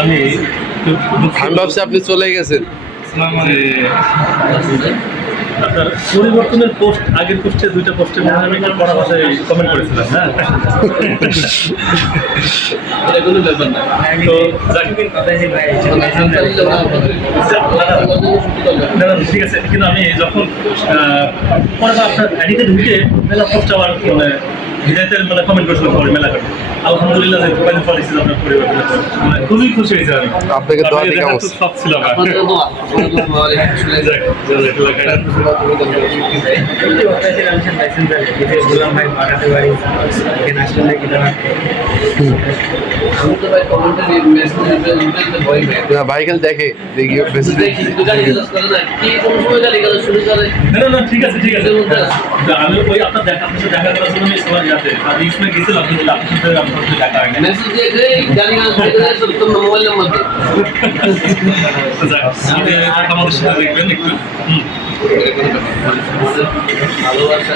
আমি ভাবছি আপনি চলে গেছেন। আপনার পরিবর্তনের পোস্ট, আগের পোস্টে দুইটা পোস্টে আমি পড়া ভাষায় কমেন্ট করেছিলাম। হ্যাঁ, কোনো ব্যাপার না। তো ঠিক আছে, কিন্তু আমি যখন পরে আপনার আইডিতে ঢুকে মেলা পোস্ট আবার মানে হৃদয়তের মানে কমেন্ট করেছিলাম পরে মেলা করে। আলহামদুলিল্লাহ যে মোবাইল পলিসি আপনার পরিবর্তনের পর মানে খুবই খুশি হয়েছে আমি। আপনাকে দোয়া দিই কেমন সব ছিল আমার। ভাই খেলে দেখে দেখি না ঠিক আছে ঠিক আছে। আমি ওই আপনার দেখা করার জন্য সবার যাতে আমি ইসমে গেছিলাম কিন্তু আপনার সাথে দেখা হয় না। মেসেজ দিয়ে গাড়ি মোবাইলের মধ্যে আমাদের সাথে দেখবেন একটু ভালোবাসা